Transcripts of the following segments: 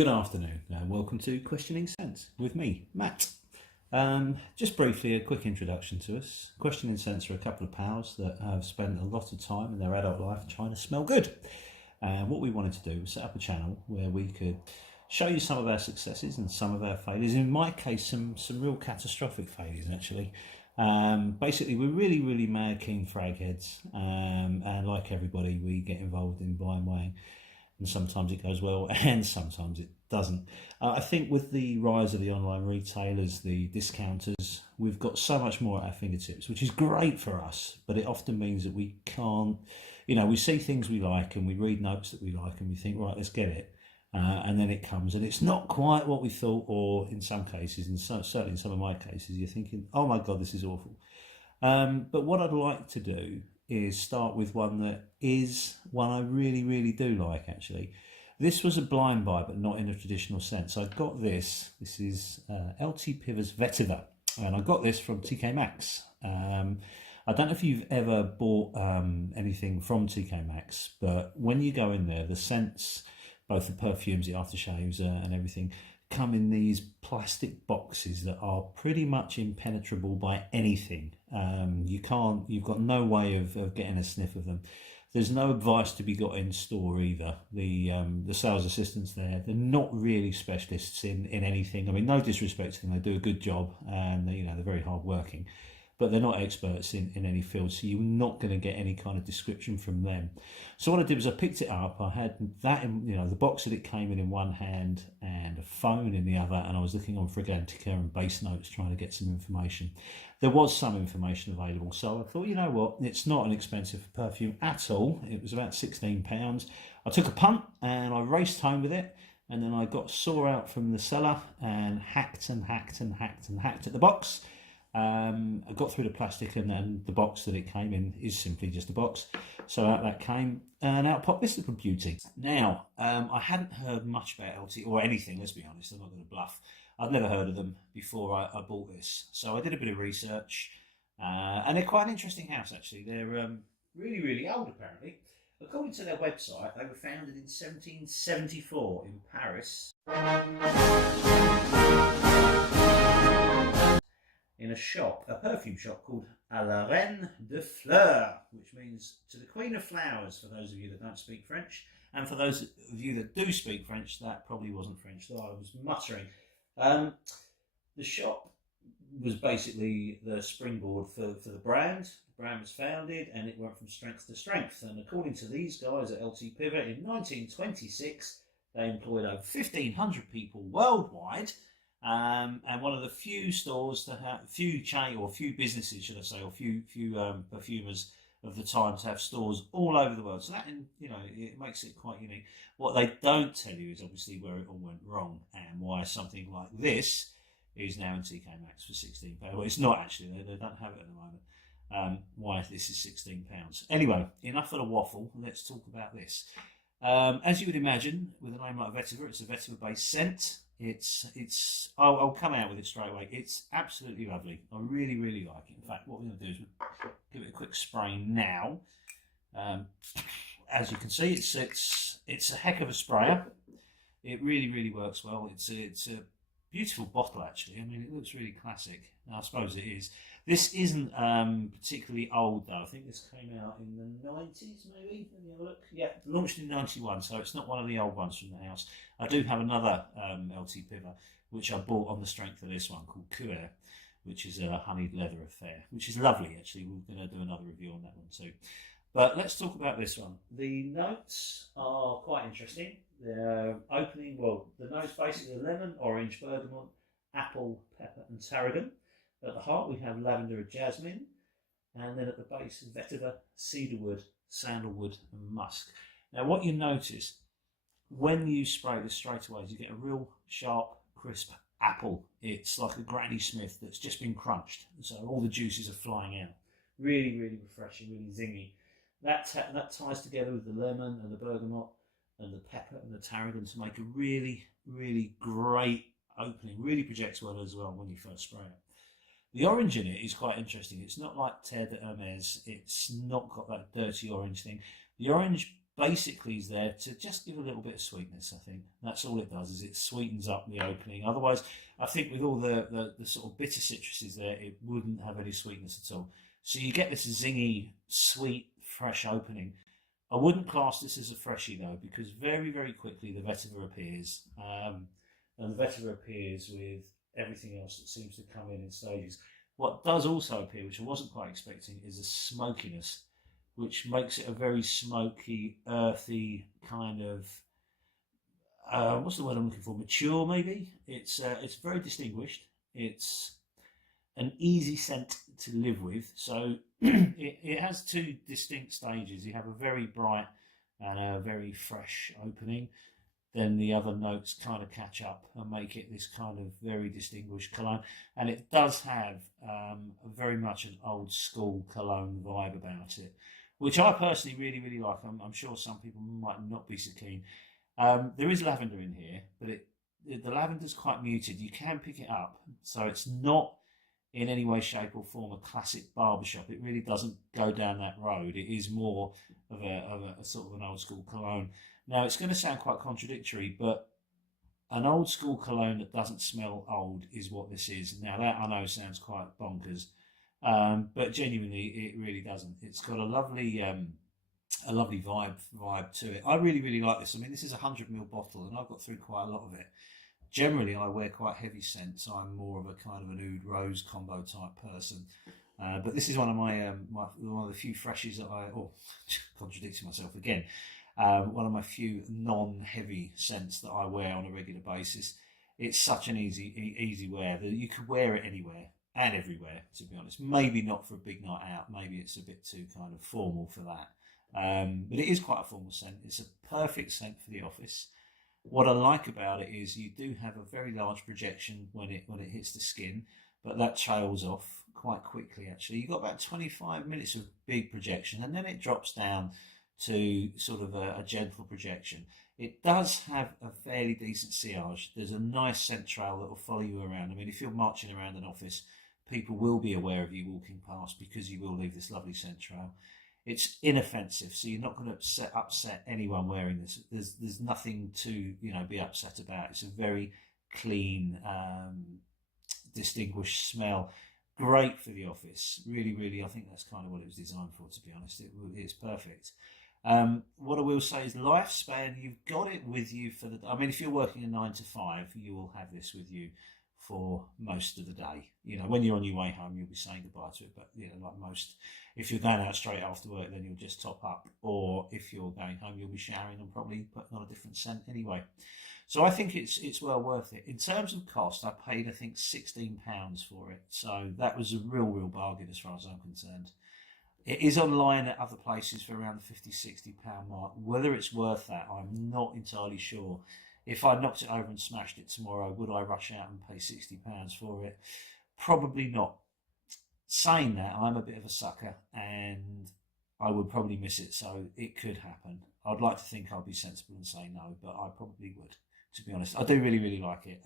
Good afternoon and welcome to Questioning Sense with me, Matt. Just briefly, a quick introduction to us. Questioning Sense are a couple of pals that have spent a lot of time in their adult life trying to smell good. And what we wanted to do was set up a channel where we could show you some of our successes and some of our failures. In my case, some real catastrophic failures actually. Basically, we're really mad keen frag heads, and like everybody, we get involved in blind weighing. And sometimes it goes well and sometimes it doesn't. I think with the rise of the online retailers, the discounters, we've got so much more at our fingertips, which is great for us, but it often means that we can't, we see things we like and we read notes that we like and we think, right, let's get it. And then it comes and it's not quite what we thought, or in some cases, and certainly in some of my cases, you're thinking, oh my God, this is awful. But what I'd like to do is start with one that is one I really do like actually. This was a blind buy, but not in a traditional sense. I got this is LT Piver's Vetiver, and I got this from TK Maxx. I don't know if you've ever bought anything from TK Maxx, but when you go in there, the scents, both the perfumes, the aftershaves and everything, come in these plastic boxes that are pretty much impenetrable by anything. You've got no way of getting a sniff of them. There's no advice to be got in store either. The sales assistants there, they're not really specialists in anything. I mean, no disrespect to them, they do a good job and they're very hard working, but they're not experts in any field, so you're not going to get any kind of description from them. So what I did was I picked it up. I had that in, the box that it came in one hand and a phone in the other, and I was looking on Fragrantica and Base Notes trying to get some information. There was some information available, so I thought, you know what, it's not an expensive perfume at all. It was about £16. I took a punt and I raced home with it, and then I got saw out from the cellar and hacked at the box. I got through the plastic, and then the box that it came in is simply just a box. So out that came, and out popped this little beauty. Now, I hadn't heard much about LT or anything, let's be honest, I'm not going to bluff. I'd never heard of them before I bought this. So I did a bit of research, and they're quite an interesting house actually. They're really old apparently. According to their website, they were founded in 1774 in Paris. In a perfume shop called À la Reine de Fleurs, which means to the Queen of Flowers for those of you that don't speak French. And for those of you that do speak French, that probably wasn't French, so I was muttering. The shop was basically the springboard for the brand. The brand was founded and it went from strength to strength. And according to these guys at LT Piver, in 1926, they employed over 1,500 people worldwide. And one of the few stores to have, few businesses, should I say, or few perfumers of the time to have stores all over the world. So that, it makes it quite unique. What they don't tell you is obviously where it all went wrong and why something like this is now in TK Maxx for £16. Well, it's not actually, they don't have it at the moment. Why this is £16. Anyway, enough of the waffle, let's talk about this. As you would imagine, with a name like Vetiver, it's a vetiver-based scent. I'll come out with it straight away. It's absolutely lovely. I really like it. In fact, what we're going to do is we'll give it a quick spray now. As you can see, it's a heck of a sprayer. It really works well. It's a beautiful bottle actually. I mean, it looks really classic. I suppose it is. This isn't particularly old though. I think this came out in the 90s maybe. Let me have a look. Yeah, launched in 91, so it's not one of the old ones from the house. I do have another LT Piver, which I bought on the strength of this one, called Coeur, which is a honeyed leather affair, which is lovely actually. We're going to do another review on that one too. But let's talk about this one. The notes are quite interesting. They're opening, the notes basically are lemon, orange, bergamot, apple, pepper and tarragon. At the heart we have lavender and jasmine, and then at the base vetiver, cedarwood, sandalwood and musk. Now what you notice when you spray this straight away is you get a real sharp, crisp apple. It's like a Granny Smith that's just been crunched, so all the juices are flying out. Really refreshing, really zingy. That ties together with the lemon and the bergamot and the pepper and the tarragon to make a really great opening. Really projects well as well when you first spray it. The orange in it is quite interesting. It's not like Terre de Hermes. It's not got that dirty orange thing. The orange basically is there to just give a little bit of sweetness. I think that's all it does, is it sweetens up the opening. Otherwise, I think with all the sort of bitter citruses there, it wouldn't have any sweetness at all. So you get this zingy, sweet, fresh opening. I wouldn't class this as a freshie though, because very, very quickly the vetiver appears, and the vetiver appears with everything else that seems to come in stages. What does also appear, which I wasn't quite expecting, is a smokiness, which makes it a very smoky, earthy kind of what's the word I'm looking for? Mature, maybe. It's very distinguished. It's an easy scent to live with. So it has two distinct stages. You have a very bright and a very fresh opening. Then the other notes kind of catch up and make it this kind of very distinguished cologne. And it does have very much an old school cologne vibe about it, which I personally really, really like. I'm sure some people might not be so keen. There is lavender in here, but the lavender's quite muted. You can pick it up, so it's not in any way, shape or form a classic barbershop. It really doesn't go down that road. It is more of a sort of an old school cologne. Now, it's going to sound quite contradictory, but an old school cologne that doesn't smell old is what this is. Now, that I know sounds quite bonkers, but genuinely, it really doesn't. It's got a lovely vibe to it. I really, really like this. I mean, this is a 100ml bottle, and I've got through quite a lot of it. Generally, I wear quite heavy scents. I'm more of a kind of an oud rose combo type person. But this is one of one of the few freshies that contradicting myself again. One of my few non-heavy scents that I wear on a regular basis. It's such an easy wear that you could wear it anywhere and everywhere, to be honest. Maybe not for a big night out. Maybe it's a bit too kind of formal for that. But it is quite a formal scent. It's a perfect scent for the office. What I like about it is you do have a very large projection when it hits the skin, but that trails off quite quickly. Actually, you've got about 25 minutes of big projection, and then it drops down to sort of a gentle projection. It does have a fairly decent sillage. There's a nice scent trail that will follow you around. I mean, if you're marching around an office, people will be aware of you walking past because you will leave this lovely scent trail. It's inoffensive, so you're not going to upset anyone wearing this. There's nothing to be upset about. It's a very clean, distinguished smell. Great for the office. Really, really, I think that's kind of what it was designed for. To be honest, it's perfect. What I will say is lifespan. You've got it with you for the. I mean, if you're working a 9 to 5, you will have this with you for most of the day. When you're on your way home, you'll be saying goodbye to it. But like most, if you're going out straight after work, then you'll just top up. Or if you're going home, you'll be showering and probably putting on a different scent anyway. So I think it's well worth it. In terms of cost, I paid I think £16 for it. So that was a real bargain as far as I'm concerned. It is online at other places for around the £50-60 mark. Whether it's worth that, I'm not entirely sure. If I knocked it over and smashed it tomorrow, would I rush out and pay £60 for it? Probably not. Saying that, I'm a bit of a sucker and I would probably miss it, so it could happen. I'd like to think I'll be sensible and say no, but I probably would, to be honest. I do really, really like it.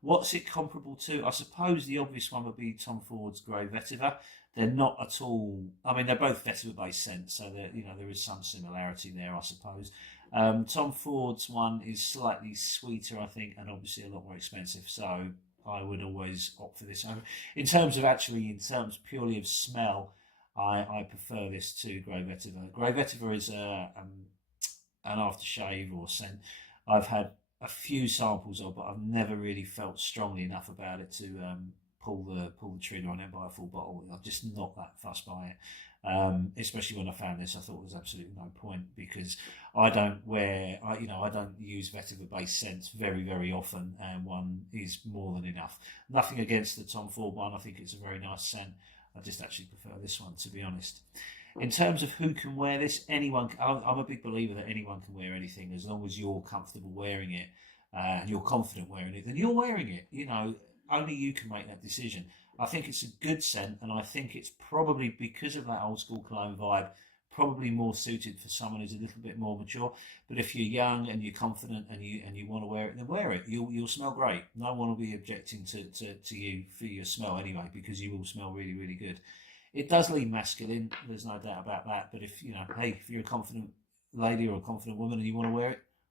What's it comparable to? I suppose the obvious one would be Tom Ford's Grey Vetiver. They're not at all. I mean, they're both vetiver-based scents, so there is some similarity there, I suppose. Tom Ford's one is slightly sweeter, I think, and obviously a lot more expensive. So I would always opt for this. In terms purely of smell, I prefer this to Grey Vetiver. Grey Vetiver is an aftershave or scent I've had a few samples of, but I've never really felt strongly enough about it to pull the trigger on it, buy a full bottle. I'm just not that fussed by it. Especially when I found this, I thought there was absolutely no point because I don't use vetiver-based scents very, very often, and one is more than enough. Nothing against the Tom Ford one. I think it's a very nice scent. I just actually prefer this one, to be honest. In terms of who can wear this, anyone. I'm a big believer that anyone can wear anything as long as you're comfortable wearing it and you're confident wearing it. Then you're wearing it. Only you can make that decision. I think it's a good scent, and I think it's probably because of that old school cologne vibe, probably more suited for someone who's a little bit more mature. But if you're young and you're confident and you want to wear it, then wear it. You'll smell great. No one will be objecting to you for your smell anyway, because you will smell really, really good. It does lean masculine. There's no doubt about that. But if you're a confident lady or a confident woman and you want to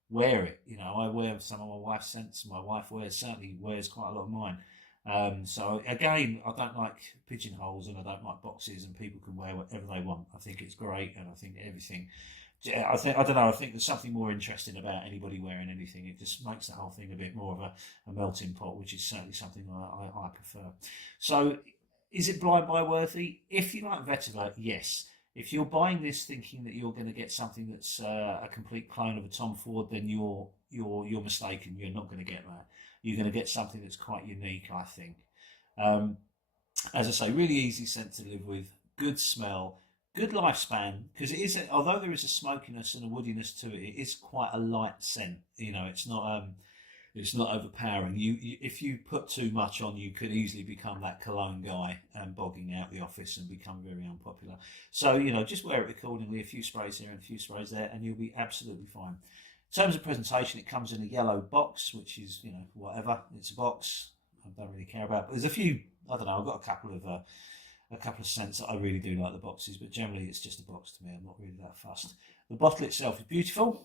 wear it. You know, I wear some of my wife's scents. My wife certainly wears quite a lot of mine. So again, I don't like pigeonholes and I don't like boxes, and people can wear whatever they want. I think it's great, and I think everything. I don't know. I think there's something more interesting about anybody wearing anything. It just makes the whole thing a bit more of a melting pot, which is certainly something I prefer. So, is it blind buy worthy? If you like vetiver, yes. If you're buying this thinking that you're going to get something that's a complete clone of a Tom Ford, then you're mistaken. You're not going to get that. You're going to get something that's quite unique, I think. As I say, really easy scent to live with, good smell, good lifespan, because it is, although there is a smokiness and a woodiness to it, it is quite a light scent. You know, it's not overpowering. If you put too much on, you could easily become that cologne guy and bogging out the office and become very unpopular. So, you know, just wear it accordingly. A few sprays here and a few sprays there, and you'll be absolutely fine. In terms of presentation, it comes in a yellow box, which is, you know, whatever. It's a box. I don't really care about. But there's a few. I don't know. I've got a couple of scents that I really do like the boxes, but generally it's just a box to me. I'm not really that fussed. The bottle itself is beautiful.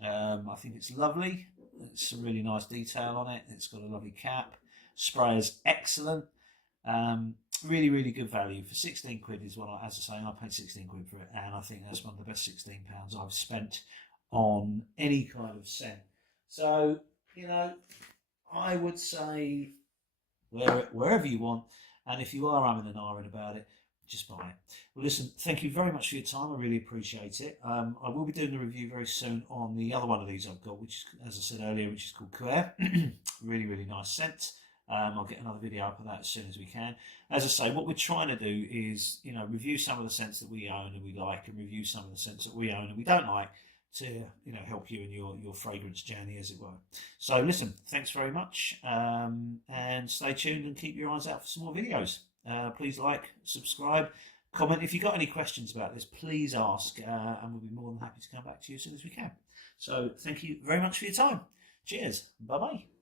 I think it's lovely. It's a really nice detail on it. It's got a lovely cap. Spray is excellent. Really, really good value for 16 quid is what as I say, I paid 16 quid for it, and I think that's one of the best £16 I've spent on any kind of scent. So, you know, I would say wear it wherever you want, and if you are umming and ahhing about it, just buy it. Well, listen, thank you very much for your time. I really appreciate it. I will be doing a review very soon on the other one of these I've got, which is, as I said earlier, which is called Quer. Really, really nice scent. I'll get another video up of that as soon as we can. As I say, what we're trying to do is, you know, review some of the scents that we own and we like, and review some of the scents that we own and we don't like, to, you know, help you in your fragrance journey, as it were. So listen, thanks very much, and stay tuned and keep your eyes out for some more videos. Please like, subscribe, comment. If you've got any questions about this, please ask, and we'll be more than happy to come back to you as soon as we can. So thank you very much for your time. Cheers. Bye-bye.